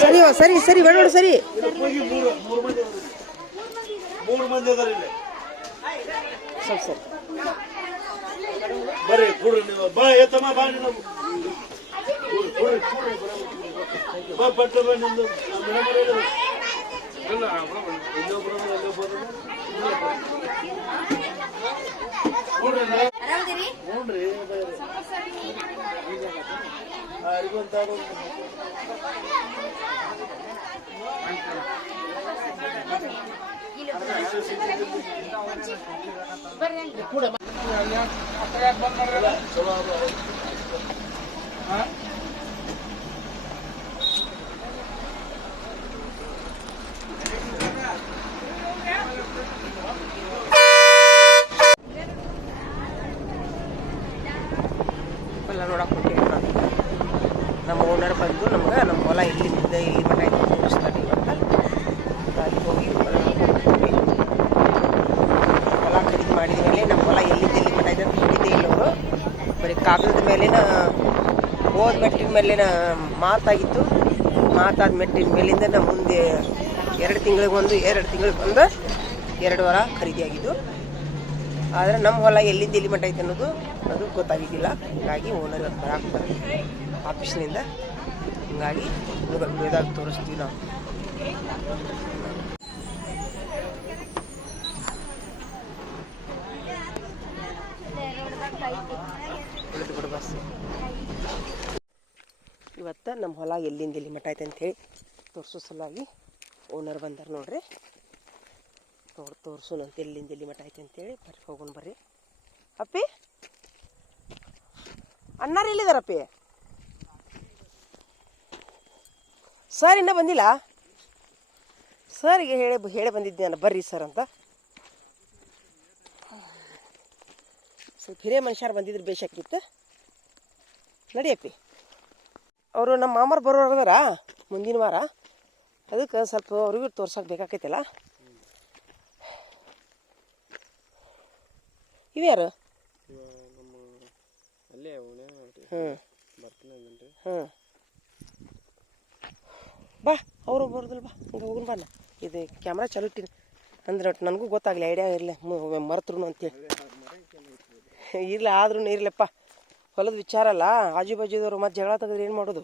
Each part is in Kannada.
ಸರಿ ಸರಿ ಸರಿ ಬೇಡ ಸರಿ ಸ್ವಲ್ಪ ಸರಿ ಬರ್ರಿ ಕೂಡ್ರಿ ನೀವು ಬಾ ಏತಮ್ಮ ಬಾ ನೀನು ಬಾ ಬಟ್ಟೆ ಬಾ ನಿಂದು ನೋಡಕ್ಕೆ ನಮ್ಮ ಓನರ್ ಬಂದು ನಮ್ಗೆ ನಮ್ಮ ಹೊಲ ಇಲ್ಲಿಂದ ಇಲ್ಲಿ ಮಠ ತೋರಿಸ್ತಾರೆ ಇವತ್ತು ಅಲ್ಲಿ ಹೋಗಿ ಹೊಲ ಖರೀದಿ ಮಾಡಿದ ಮೇಲೆ ನಮ್ಮ ಹೊಲ ಎಲ್ಲಿಂದ ಎಲ್ಲಿ ಮಠ ಇದೆ ಅಂತ ಹೇಳಿದ್ದೇ ಇಲ್ಲ ಅವರು ಬರೀ ಕಾಗದದ ಮೇಲಿನ ಹೋದ ಮೆಟ್ಟಿನ ಮೇಲಿನ ಮಾತಾಗಿತ್ತು ಮಾತಾದ ಮೆಟ್ಟಿನ ಮೇಲಿಂದ ನಮ್ಮ ಮುಂದೆ 2 ತಿಂಗಳಿಗೆ ಒಂದು 2 ವಾರ ಖರೀದಿಯಾಗಿದ್ದು ಆದರೆ ನಮ್ಮ ಹೊಲ ಎಲ್ಲಿಂದ ಎಲ್ಲಿ ಮಠ ಐತೆ ಅನ್ನೋದು ಅದು ಗೊತ್ತಾಗಿದ್ದಿಲ್ಲ ಹೀಗಾಗಿ ಓನರ್ ಇವತ್ತು ಬರಾಕ್ತಾರೆ ಆಫೀಸ್ನಿಂದ ಹೀಗಾಗಿ ಇದಾಗ ತೋರಿಸ್ತೀವಿ ನಾವು ಬಿಡು ಬಸ್ ಇವತ್ತು ನಮ್ಮ ಹೊಲ ಎಲ್ಲಿಂದ ಎಲ್ಲಿ ಮಠ ಐತೆ ಅಂಥೇಳಿ ತೋರಿಸೋ ಸಲುವಾಗಿ ಓನರ್ ಬಂದಾರ ನೋಡ್ರಿ ತೋರ್ಸೋಣಂತ ಎಲ್ಲಿಂದ ಎಲ್ಲಿ ಮಠ ಐತೆ ಅಂತೇಳಿ ಬರ್ರಿ ಹೋಗೋಣ ಬರ್ರಿ ಅಪ್ಪಿ ಅಣ್ಣಾರು ಎಲ್ಲಿದಾರಪ್ಪಿ ಸರ್ ಇನ್ನೂ ಬಂದಿಲ್ಲ ಸರ್ಗೆ ಹೇಳಿ ಬಂದಿದ್ದೆ ನಾನು ಬರ್ರಿ ಸರ್ ಅಂತ ಸ್ವಲ್ಪ ಹಿರಿಯ ಮನುಷ್ಯರು ಬಂದಿದ್ರು ಬೇಷಾಕಿತ್ತು ನಡಿಯಪ್ಪಿ ಅವರು ನಮ್ಮ ಮಾಮರು ಬರೋರದಾರ ಮುಂದಿನ ವಾರ ಅದಕ್ಕೆ ಸ್ವಲ್ಪ ಅವ್ರಿಗೂ ತೋರ್ಸಕ್ಕೆ ಬೇಕಾಕೈತಲ್ಲ ಇವ್ಯಾರು ಹ್ಞೂ ಬಾ ಅವರು ಬರೋದಿಲ್ಲ ಬಾ ಹಂಗೆ ಹೋಗೋಣ ಬಾ ಇದು ಕ್ಯಾಮ್ರಾ ಚಾಲು ಇಟ್ಟಿನಿ ಅಂದ್ರೆ ನನಗೂ ಗೊತ್ತಾಗಲಿ ಐಡಿಯಾ ಇರಲಿ ಮರೆತ್ರು ಅಂತೇಳಿ ಇರಲಿ ಆದ್ರೂ ಇರಲಪ್ಪ ಹೊಲದ ವಿಚಾರ ಅಲ್ಲ ಆಜು ಬಾಜುದವ್ರು ಮತ್ತೆ ಜಗಳ ತೆಗೆದ್ರೆ ಏನು ಮಾಡೋದು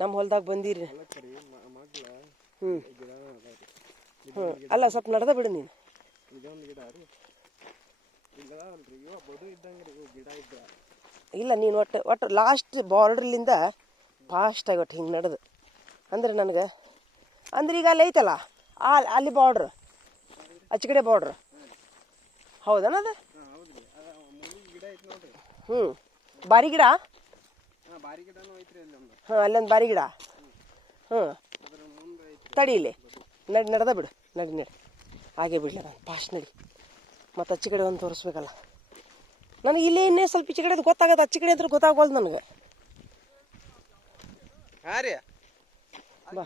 ನಮ್ಮ ಹೊಲದಾಗ ಬಂದಿರಿ ಹ್ಞೂ ಅಲ್ಲ ಸ್ವಲ್ಪ ನಡೆದ ಬಿಡು ನೀನು ಇಲ್ಲ ನೀನು ಒಟ್ಟು ಲಾಸ್ಟ್ ಬಾರ್ಡ್ರಲ್ಲಿಂದ ಫಾಸ್ಟಾಗಿ ಒಟ್ಟು ಹಿಂಗೆ ನಡೆದು ಅಂದ್ರೆ ನನಗೆ ಅಂದ್ರೆ ಈಗ ಅಲ್ಲಿ ಐತಲ್ಲ ಅಲ್ಲಿ ಬಾರ್ಡ್ರ್ ಆಚೆ ಕಡೆ ಬಾರ್ಡ್ರ್ ಹೌದನದು ಹ್ಞೂ ಬಾರಿ ಗಿಡ ಹಾಂ ಅಲ್ಲೊಂದು ಬಾರಿ ಗಿಡ ಹ್ಞೂ ತಡಿ ಇಲ್ಲಿ ನಡೆದ ಬಿಡು ನಡಿ ಹಾಗೆ ಬಿಡಲ ನಾನು ಫಾಸ್ಟ್ ನಡಿ ಮತ್ತು ಅಚ್ಚಿ ಕಡೆ ಒಂದು ತೋರಿಸ್ಬೇಕಲ್ಲ ನನಗೆ ಇಲ್ಲೇ ಇನ್ನೇ ಸ್ವಲ್ಪ ಈಚೆ ಕಡೆ ಗೊತ್ತಾಗತ್ತೆ ಅಚ್ಚಿ ಕಡೆ ಅಂತ ಗೊತ್ತಾಗೋಲ್ದು ನನಗೆ ಬಾ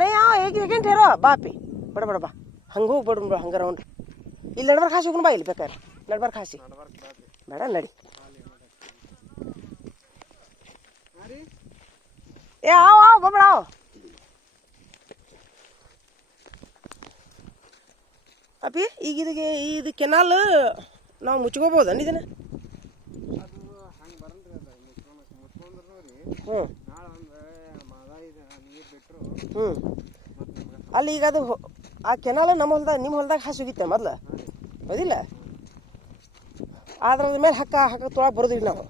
ನೈ ಹೇಗೆ ಸೆಕೆಂಡ್ ಹೇರೋ ಬಾಪಿ ಬಡ ಬಾ ಹಂಗೆ ಹೋಗ್ಬೇಡ್ರಿ ಹಂಗಾರ ಅವ್ನ್ರಿ ಇಲ್ಲಿ ನಡ್ಬಾರ್ ಖಾಸಿ ಹೋಗೋಣ ಬಾ ಇಲ್ಲಿ ಬೇಕಾರೆ ನಡ್ಬಾರ್ ಖಾಸಿ ಬೇಡ ನಡಿ ಬಬ್ಬೇಡ ಅಪ್ಪಿ ಈಗ ಇದು ಕೆನಾಲ್ ನಾವು ಮುಚ್ಕೋಬೋದನ್ ಇದನ್ನ ಹ್ಞೂ ಹ್ಞೂ ಅಲ್ಲಿ ಈಗ ಅದು ಆ ಕೆನಾಲ್ ನಮ್ಮ ಹೊಲ್ದಾಗ ನಿಮ್ಮ ಹೊಲ್ದಾಗ ಹಾಸಿ ಹೋಗಿತ್ತೆ ಮೊದ್ಲು ಹೌದಿಲ್ಲ ಆದ್ರೆ ಅದ್ರ ಮೇಲೆ ಹಕ್ಕ ತೊಳಕ್ಕೆ ಬರೋದಿಲ್ಲ ನಾವು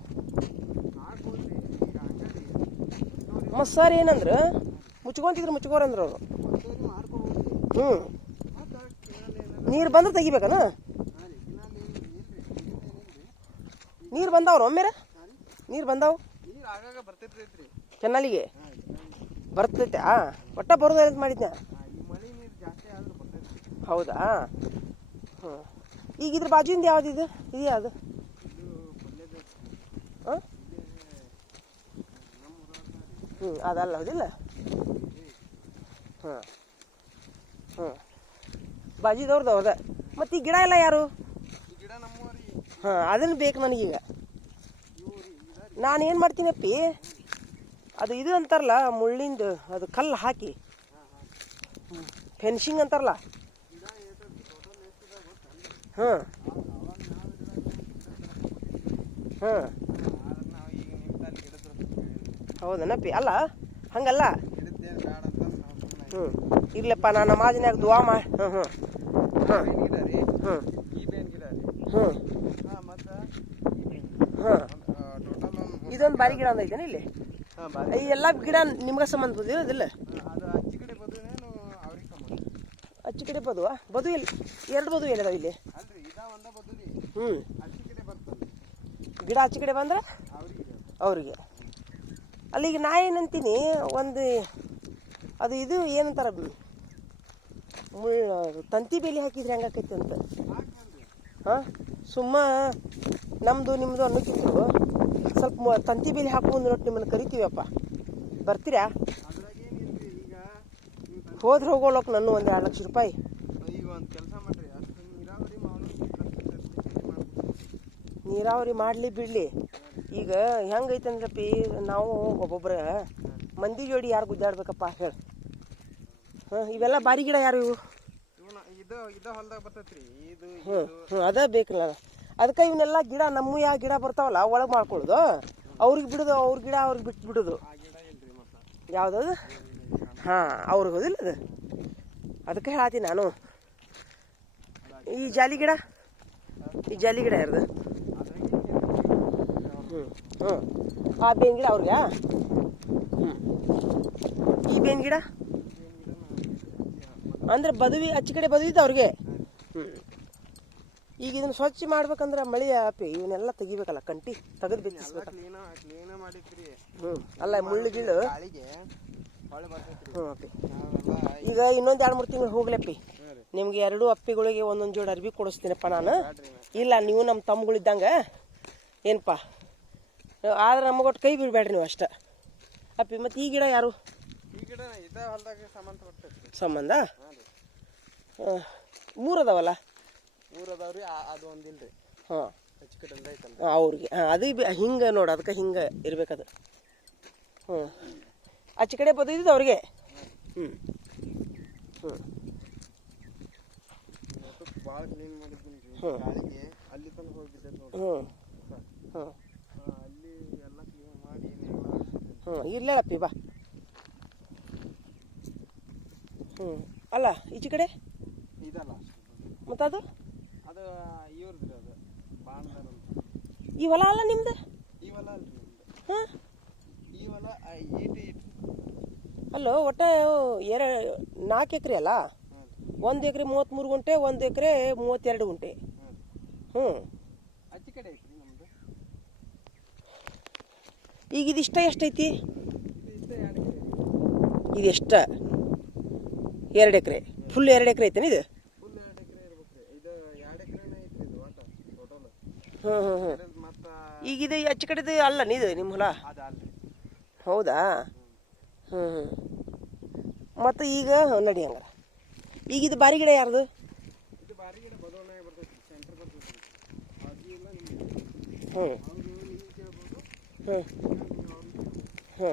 ಮತ್ತು ಸರ್ ಏನಂದ್ರೆ ಮುಚ್ಕೋರಂದ್ರೆ ಅವರು ಹ್ಞೂ ನೀರು ಬಂದ್ರೆ ತೆಗಿಬೇಕನ ನೀರು ಬಂದಾವ್ರು ಒಮ್ಮೆರ ನೀರು ಬಂದಾವು ಕೆನಾಲಿಗೆ ಬರ್ತೈತೆ ಒಟ್ಟ ಬರೋದ ಅಂತ ಮಾಡಿದ್ನ ಹೌದಾ ಹ್ಞೂ ಈಗ ಇದ್ರ ಬಾಜುಯಿಂದ ಯಾವುದಿದು ಇದು ಯಾವುದು ಹಾಂ ಅದಲ್ಲ ಹೌದಿಲ್ಲ ಹಾಂ ಹ್ಞೂ ಬಾಜಿದವ್ರದ್ದು ಅವ್ರದ. ಮತ್ತು ಈ ಗಿಡ ಎಲ್ಲ ಯಾರು? ಗಿಡ ನಮ್ಮೂರಿ. ಹಾಂ ಅದನ್ನು ಬೇಕು ನನಗೀಗ. ನಾನು ಏನು ಮಾಡ್ತೀನಪ್ಪಿ, ಅದು ಇದು ಅಂತಾರಲ್ಲ ಮುಳ್ಳಿಂದು, ಅದು ಕಲ್ಲು ಹಾಕಿ ಫೆನ್ಸಿಂಗ್ ಅಂತಾರಲ್ಲ. ಹಾಂ ಹಾಂ ಹೌದನಪ್ಪಿ. ಅಲ್ಲ ಹಂಗಲ್ಲ. ಹ್ಞೂ ಇರ್ಲಪ್ಪ, ನಾನು ನಮಾಜಿನಾಗ ದುವಾ ಮಾಡಿ. ಹ್ಞೂ ಹ್ಞೂ ಹಾಂ ಹ್ಞೂ ಹ್ಞೂ ಹಾಂ ಇದೊಂದು ಬಾರಿ ಗಿಡ ಅಂದೈತೇನೆ ಇಲ್ಲಿ. ಈ ಎಲ್ಲ ಗಿಡ ನಿಮ್ಗೆ ಸಂಬಂಧ ಬದಿಲ್ಲ? ಅಚ್ಚಿ ಕಡೆ ಬದುವ ಬದು ಇಲ್ಲಿ 2 ಬದು ಎಲ್ಲಿದಾವೆ ಇಲ್ಲಿ? ಹ್ಞೂ ಗಿಡ ಆಚೆ ಕಡೆ ಬಂದ್ರೆ ಅವ್ರಿಗೆ. ಅಲ್ಲಿಗೆ ನಾ ಏನಂತೀನಿ, ಒಂದು ಅದು ಇದು ಏನಂತಾರ ತಂತಿ ಬೇಲಿ ಹಾಕಿದ್ರೆ ಹೆಂಗಾಕೈತಿ ಅಂತ. ಹಾಂ ಸುಮ್ಮ ನಮ್ಮದು ನಿಮ್ಮದು ಅನ್ನೋಕ್ಕಿತ್ತು ಸ್ವಲ್ಪ ತಂತಿ ಬೇಲಿ ಹಾಕೊಂಡು ನೋಡಿ ನಿಮ್ಮನ್ನು ಕರಿತೀವಪ್ಪ, ಬರ್ತೀರಾ? ಹೋದ್ರೆ ಹೋಗೋಳಕ್ಕೆ ನನ್ನ ಒಂದು 2 ಲಕ್ಷ ರೂಪಾಯಿ. ಈಗ ಒಂದು ಕೆಲಸ ಮಾಡ್ರಿ, ಅಷ್ಟು ನೀರಾವರಿ ಮಾಡಲಿ ಬಿಡಲಿ. ಈಗ ಹೆಂಗೈತೆ ಅಂದ್ರಪ್ಪಿ, ನಾವು ಒಬ್ಬೊಬ್ಬರ ಮಂದಿ ಜೋಡಿ ಯಾರು ಗುದ್ದಾಡ್ಬೇಕಪ್ಪ ಹೇಳಿ. ಹಾಂ ಇವೆಲ್ಲ ಬಾರಿ ಗಿಡ ಯಾರು ಇವು? ಇದು ಹೊಲ್ದಾಗ ಬರ್ತೈತ್ರಿ ಇದು. ಹ್ಞೂ ಹ್ಞೂ ಅದೇ ಬೇಕಲ್ಲ. ಅದಕ್ಕೆ ಇವನ್ನೆಲ್ಲ ಗಿಡ ನಮ್ಮ ಯಾವ ಗಿಡ ಬರ್ತಾವಲ್ಲ ಒಳಗೆ ಮಾಡ್ಕೊಳ್ಳೋದು, ಅವ್ರಿಗೆ ಬಿಡೋದು, ಅವ್ರ ಗಿಡ ಅವ್ರಿಗೆ ಬಿಟ್ಟು ಬಿಡೋದು. ಯಾವುದದು? ಹಾಂ ಅವ್ರಿಗೆ ಹೋದಿಲ್ಲ ಅದು. ಅದಕ್ಕೆ ಹೇಳ್ತೀನಿ ನಾನು. ಈ ಜಾಲಿ ಗಿಡ, ಈ ಜಾಲಿ ಗಿಡ ಯಾರ್ದು? ಹ್ಞೂ ಹ್ಞೂ ಆ ಬೇವಿನ ಗಿಡ ಅವ್ರಿಗೆ. ಹ್ಞೂ ಈ ಬೇವಿನ ಗಿಡ ಅಂದ್ರೆ ಬದುವಿ ಆಚೆ ಕಡೆ ಬದುವಿದ್ದು ಅವ್ರಿಗೆ. ಹ್ಞೂ ಈಗ ಇದನ್ನು ಸ್ವಚ್ಛ ಮಾಡ್ಬೇಕಂದ್ರೆ ಮಳೆ ಆಪಿ ಇವನ್ನೆಲ್ಲ ತೆಗಿಬೇಕಲ್ಲ, ಕಂಟಿ ತೆಗೆದು ಬಿತ್ತಿಸ್ಬೇಕು. ಹ್ಞೂ ಅಲ್ಲ ಮುಳ್ಳು ಗಿಳ್ಳು. ಹ್ಞೂ ಅಪ್ಪಿ ಈಗ ಇನ್ನೊಂದು 2-3 ತಿಂಗಳು ಹೋಗ್ಲಪ್ಪಿ, ನಿಮ್ಗೆ 2 ಅಪ್ಪಿಗಳಿಗೆ ಒಂದೊಂದು ಜೋಡಿ ಅರ್ಬಿ ಕೊಡಿಸ್ತೀನಪ್ಪ ನಾನು. ಇಲ್ಲ ನೀವು ನಮ್ಮ ತಮ್ಮಗಳಿದ್ದಂಗೆ ಏನಪ್ಪ, ಆದ್ರೆ ನಮಗೊಟ್ಟು ಕೈ ಬಿಡಬೇಡ್ರಿ ನೀವು ಅಷ್ಟೇ ಅಪ್ಪಿ. ಮತ್ತು ಈ ಗಿಡ ಯಾರು ಸಂಬಂಧ? ಹಾಂ 3 ಅದಾವಲ್ಲ? 3 ಅದಾವ್ರಿ, ಅದು ಒಂದಿಲ್ರಿ. ಹಾಂ ಹೆಚ್ಚು ಕಡೆ ಐತಲ್ಲ ಅವ್ರಿಗೆ. ಹಾಂ ಅದು ಹಿಂಗೆ ನೋಡು, ಅದಕ್ಕೆ ಹಿಂಗೆ ಇರ್ಬೇಕದು. ಹ್ಞೂ ಆಚೆ ಕಡೆ ಬದಿದ್ದು ಅವ್ರಿಗೆ. ಹ್ಞೂ ಹ್ಞೂ ಭಾಳ ಕ್ಲೀನ್ ಮಾಡಿದ್ದೀನಿ ಗಾಳಿಗೆ, ಅಲ್ಲಿ ತನಕ ಹೋಗಿದ್ದೆ ನೋಡಿ. ಹ್ಞೂ ಹಾಂ ಅಲ್ಲಿ ಎಲ್ಲ ಕ್ಲೀನ್ ಮಾಡಿ ಹ್ಞೂ ಇರ್ಲೇಳಪ್ಪಿ ಬಾ. ಹ್ಞೂ ಅಲ್ಲ ಈಚೆ ಕಡೆ ಇದಲ್ಲ ಮತ್ತು ಅದು ಇವ್ರದ್ರಿ, ಅದು ಬಾಣದಾರ ಅಂತ. ಈ ಹೊಲ ಅಲ್ಲ ನಿಮ್ದು? ಈ ಹೊಲ ಅಲ್ರಿ ನಿಮ್ದು. ಹಾಂ ಈ ಹೊಲ ಅಲ್ಲೋ ಒಟ್ಟು 4 ಎಕರೆ ಅಲ್ಲ? 1 ಎಕರೆ 33 ಗುಂಟೆ, 1 ಎಕರೆ 32 ಗುಂಟೆ. ಹ್ಞೂ ಅಚ್ಚಿ ಕಡೆ ಐತ್ರಿ ನಮ್ದು. ಈಗ ಇದಿಷ್ಟ ಎಷ್ಟೈತಿ? ಇದು ಎಷ್ಟ? 2 ಎಕರೆ ಫುಲ್ 2 ಎಕರೆ ಐತೇನೆ ಇದು? ಫುಲ್ 2 ಎಕರೆ ಇರ್ಬೇಕ್ರಿ. ಇದು 2 ಎಕರೆನೇ ಐತ್ರಿ ಇದು ಒಟ್ಟು ಟೋಟಲ್. ಹ್ಞೂ ಹ್ಞೂ ಹ್ಞೂ ಮತ್ತು ಈಗ ಇದು ಆಚೆ ಕಡೆದು ಅಲ್ಲ ನೀದು ನಿಮ್ಮ ಹೊಲ? ಅದು ಅಲ್ರಿ. ಹೌದಾ? ಹ್ಞೂ ಹ್ಞೂ ಮತ್ತು ಈಗ ನಡಿ ಹಂಗಾರ. ಈಗ ಇದು ಬಾರಿ ಗಿಡ ಯಾರ್ದು? ಇದು ಬಾರಿ ಗಿಡ ಬದಲಾವಣೆ ಬರ್ತೈತಿ, ಸೆಂಟ್ರ್ ಬರ್ತೈತಿ. ಬಾಜು ಇಲ್ಲ ನಿಮ್ಗೆ. ಹ್ಞೂ ಅವ್ರು ನಿಮ್ಗೆ ಕೇಳ್ಬೋದು. ಹ್ಞೂ ಹ್ಞೂ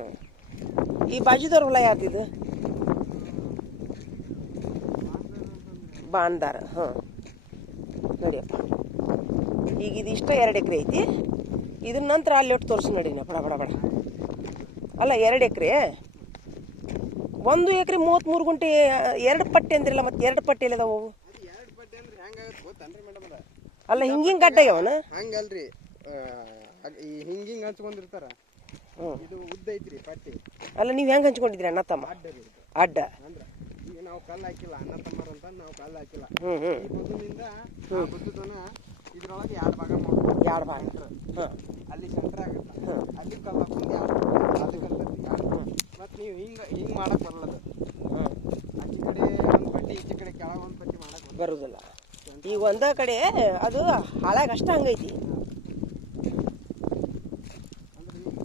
ಈ ಬಾಜುದವ್ರ ಹೊಲ ಯಾರ್ದಿದು? ಬಾಂದಾರ. ಹಾಂ ನಡಿಯಪ್ಪ. ಈಗ ಇದು ಇಷ್ಟ 2 ಎಕರೆ ಐತಿ. ಇದ್ರ ನಂತರ ಅಲ್ಲಿ ಒಟ್ಟು ತೋರಿಸಿ ನಡೀನ ಬಡ ಬಡ ಬಡ. ಅಲ್ಲ 2 ಎಕರೆ, 1 ಎಕರೆ 33 ಗುಂಟೆ 2 ಪಟ್ಟಿ ಅಂದ್ರಲ್ಲ, ಮತ್ತು 2 ಪಟ್ಟಿ ಎಲ್ಲಿದಾವು? 2 ಪಟ್ಟಿ ಅಂದ್ರೆ ಹೆಂಗಾಗತ್ತೆ ಗೊತ್ತನ್ರಿ ಮೇಡಮ್? ಅಲ್ಲ ಹಿಂಗಿಂಗ್ ಗಡ್ಡಾಗ್ಯಾವನ? ಹಂಗಲ್ರಿ, ಈ ಹಿಂಗಿಂಗ್ ಹಂಚ್ಕೊಂಡಿರ್ತಾರ. ಇದು ಉದ್ದ ಐತ್ರಿ ಪಟ್ಟಿ. ಅಲ್ಲ ನೀವು ಹೆಂಗೆ ಹಂಚ್ಕೊಂಡಿದ್ರಿ ಅಣ್ಣ ತಮ್ಮ? ಅಡ್ಡ ರೀ ಇದು. ಅಡ್ಡ ಅಂದ್ರೆ ಈಗ ನಾವು ಕಲ್ಲು ಹಾಕಿಲ್ಲ, ಅಣ್ಣ ತಮ್ಮರಂತ ನಾವು ಕಲ್ಲು ಹಾಕಿಲ್ಲ. ಹ್ಞೂ ಹ್ಞೂ ಈ ಬದುನಿಂದ ಆ ಬದುತನ ಇದ್ರೊಳಗೆ 2 ಭಾಗ ಮಾಡ್ತಾರೆ. 2 ಭಾಗ. ಹಾಂ ಅಲ್ಲಿ ಸೆಂಟ್ರ್ ಆಗುತ್ತೆ. ಹಾಂ ಅಲ್ಲಿ ಕಲ್ಲು ಹಾಕೊಂಡು ಅದು ಕಲ್ಲು. ಮತ್ತು ನೀವು ಹಿಂಗೆ ಮಾಡಕ್ಕೆ ಬರಲ್ಲದು. ಹಾಂ ಆಚೆ ಕಡೆ ಒಂದು ಪಟ್ಟಿ, ಈಚೆ ಕಡೆ ಕೆಳಗೆ ಒಂದು ಪಟ್ಟಿ ಮಾಡಕ್ಕೆ ಬರೋದಿಲ್ಲ. ಈಗ ಒಂದೇ ಕಡೆ ಅದು ಹಾಳಾಗ ಅಷ್ಟ ಹಂಗೈತಿ. ಅಂದ್ರೆ ಈಗ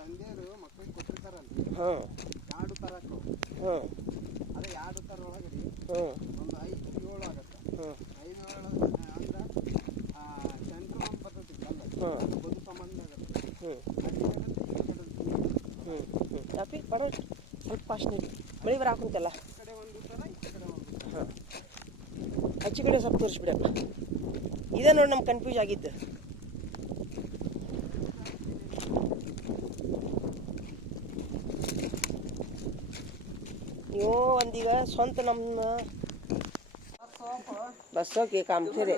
ತಂದೆಯರು ಮಕ್ಕಳಿಗೆ ಕೊಟ್ಟಿರ್ತಾರಲ್ಲ, ಹಾಂ 2 ತರಕ್ಕೆ. ಹಾಂ ಅದೇ 2 ಹ್ಞೂ ಒಂದು 5-7 ಆಗುತ್ತೆ. ಹ್ಞೂ 5-7 ಅಂದ್ರೆ ಸೆಂಟ್ರ್ ಒಂದು ಬರ್ತೈತಿ ಕಲ್ಲ, ಹ್ಞೂ ಬದು ಸಂಬಂಧ ಆಗುತ್ತೆ. ಹ್ಞೂ ಅಲ್ಲಿ ಹ್ಞೂ ಯಾಕೆ ಬರೋ ಸ್ವಲ್ಪ ಫಾಸ್ಟ್ ನೀರು ಮಳೆ ಬರಾಕುಂತಲ್ಲ. ಈ ಕಡೆ ಒಂದು ಥರ, ಈ ಕಡೆ ಒಂದು ಹಾಂ ಆಚೆ ಕಡೆ ಸ್ವಲ್ಪ ತೋರಿಸ್ಬಿಡಪ್ಪ. ಇದೇ ನೋಡಿ ನಮ್ಗೆ ಕನ್ಫ್ಯೂಸ್ ಆಗಿದ್ದು. ನೀವು ಒಂದೀಗ ಸ್ವಂತ ನಮ್ಮ ಬಸ್ ಹೋಗಿ ಕಾಮ್ತೀರಿ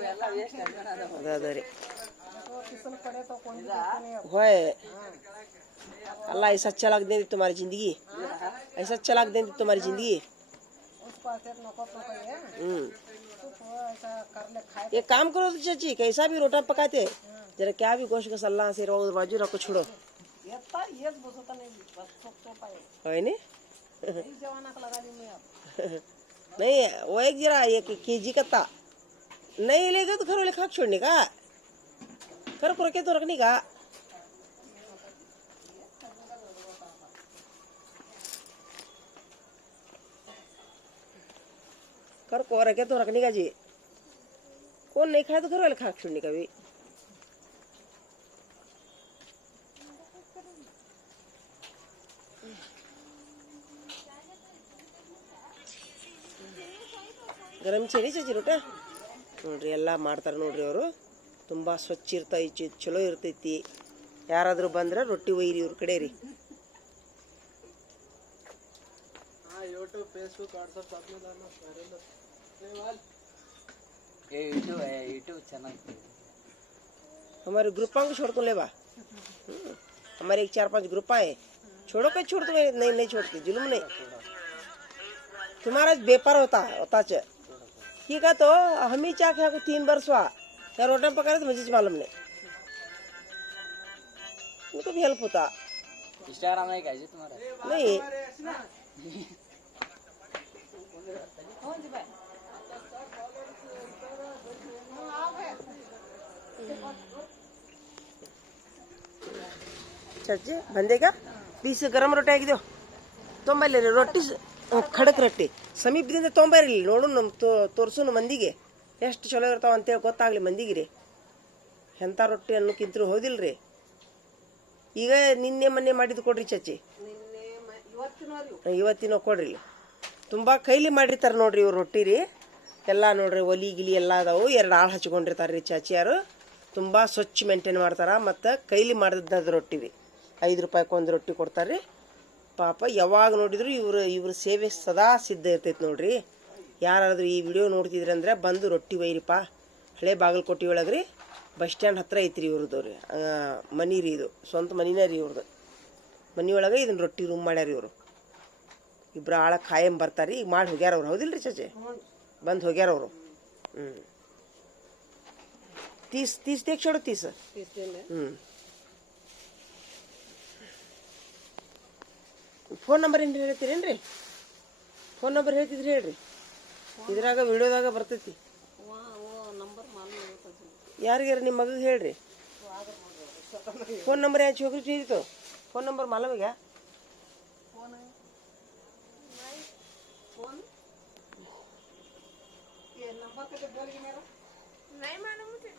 ಅದ ರೀ होय अल्लाह ऐसा अच्छा लग दे तुम्हारी जिंदगी, ऐसा अच्छा लग दे तुम्हारी जिंदगी। ये काम करो तो चाची, कैसा भी रोटा पकाते जरा, क्या भी गोश्त का सल्ला से रो बाजू रखो छोड़ो है नी नहीं वो एक जरा एक केजी का था नहीं लेगा तो घर वाले खा छोड़ने का, कर को रखे तो रखने का। कर को रखे तो रखने का जी, कौन नहीं खाए तो घर वाले खा छोड़ने का भी। ಗರಂ ಚೇರಿ ಚಚಿ ರೋಟ ನೋಡ್ರಿ ಎಲ್ಲ ಮಾಡ್ತಾರೆ ನೋಡ್ರಿ. ಅವರು ತುಂಬ ಸ್ವಚ್ಛ ಇರ್ತೈತಿ, ಚಲೋ ಇರ್ತೈತಿ. ಯಾರಾದರೂ ಬಂದ್ರೆ ರೊಟ್ಟಿ ಒಯ್ಯಿರಿ ಇವ್ರ ಕಡೆ ರೀ. यूट्यूब फेसबुक व्हाट्सएप सब में डालना ये यूट्यूब चैनल हमारे ग्रुप को छोड़ को ले बा। हमारे एक 4-5 ग्रुप आए, छोड़ो के छोड़ तो नहीं छोड़ती, जुलूम नहीं। तुम्हारा व्यापार होता ठीक है तो हम ही चाह के 3 वर्ष हुआ या रोटा पका तो मुझे मालूम नहीं, उनको भी हेल्प होता इंस्टाग्राम है क्या जी तुम्हारा? नहीं। चाची बंदेगा 20 गरम रोटी ಆಗಿದೆವು ತೊಂಬಲ್ಲಿ ರೊಟ್ಟಿ ಖಡಕ್ ರೊಟ್ಟಿ ಸಮೀಪದಿಂದ ತೊಂಬರಿಲಿ ನೋಡು ನಮ್ಮ ತೋರ್ಸುನು ಮಂದಿಗೆ ಎಷ್ಟು ಚಲೋ ಇರ್ತಾವ ಅಂತೇಳಿ ಗೊತ್ತಾಗ್ಲಿ ಮಂದಿಗೆ ರೀ. ಎಂಥ ರೊಟ್ಟಿ ಅನ್ನೋಕ್ಕಿಂತರೂ ಹೌದಿಲ್ರಿ. ಈಗ ನಿನ್ನೆ ಮೊನ್ನೆ ಮಾಡಿದ್ದು ಕೊಡ್ರಿ ಚಾಚಿ, ಇವತ್ತಿನ ಕೊಡ್ರಿ. ತುಂಬ ಕೈಲಿ ಮಾಡಿರ್ತಾರೆ ನೋಡ್ರಿ ಇವ್ರು ರೊಟ್ಟಿ ರೀ. ಎಲ್ಲ ನೋಡ್ರಿ ಒಲಿ ಗಿಲಿ ಎಲ್ಲ ಅದಾವು, 2 ಆಳು ಹಚ್ಕೊಂಡಿರ್ತಾರೆ ರೀ ಚಾಚಿಯಾರು. ತುಂಬ ಸ್ವಚ್ಛ ಮೇಂಟೈನ್ ಮಾಡ್ತಾರೆ. ಮತ್ತು ಕೈಲಿ ಮಾಡಿದ್ದದ ರೊಟ್ಟಿ ರೀ. 5 ರೂಪಾಯಿಗೆ ಒಂದು ರೊಟ್ಟಿ ಕೊಡ್ತಾರೆ ರೀ. ಪಾಪ ಯಾವಾಗ ನೋಡಿದ್ರು ಇವ್ರ ಸೇವೆ ಸದಾ ಸಿದ್ಧ ಇರ್ತೈತೆ ನೋಡ್ರಿ. ಯಾರಾದರೂ ಈ ವಿಡಿಯೋ ನೋಡ್ತಿದ್ರಂದ್ರೆ ಬಂದು ರೊಟ್ಟಿ ಒಯ್ಯಿರಿಪ್ಪ. ಹಳೆ ಬಾಗಲಕೋಟೆ ಒಳಗೆ ರೀ, ಬಸ್ ಸ್ಟ್ಯಾಂಡ್ ಹತ್ತಿರ ಐತ್ರಿ ಇವ್ರದ್ದು ರೀ ಮನಿ ರೀ. ಇದು ಸ್ವಂತ ಮನಿನೇ ರೀ ಇವ್ರದ್ದು. ಮನಿ ಒಳಗೆ ಇದನ್ನ ರೊಟ್ಟಿ ರೂಮ್ ಮಾಡ್ಯಾರ ಇವರು. 2 ಆಳ ಖಾಯಂ ಬರ್ತಾರೆ. ಈಗ ಮಾಡಿ ಹೋಗ್ಯಾರ ಅವ್ರು, ಹೌದಿಲ್ರಿ ಚಾಚೆ? ಬಂದು ಹೋಗ್ಯಾರ ಅವರು. 30 देख छोड़ो 30 ಫೋನ್ ನಂಬರ್ ಏನು ಹೇಳ್ತೀರೇನ್ರಿ? ಫೋನ್ ನಂಬರ್ ಹೇಳ್ತಿದ್ರಿ ಹೇಳ್ರಿ, ಇದ್ರಾಗ ವಿಡಿಯೋದಾಗ ಬರ್ತೈತಿ. ಯಾರಿಗಾರ ನಿಮ್ಮ ಮಗಗೆ ಹೇಳ್ರಿ. ಫೋನ್ ನಂಬರ್ ಯಾಕೆ ಹೋಗ್ರಿ ಹೇಳಿತು? ಫೋನ್ ನಂಬರ್ ಮಾಲವಿಗ नहीं मालूम मुझे।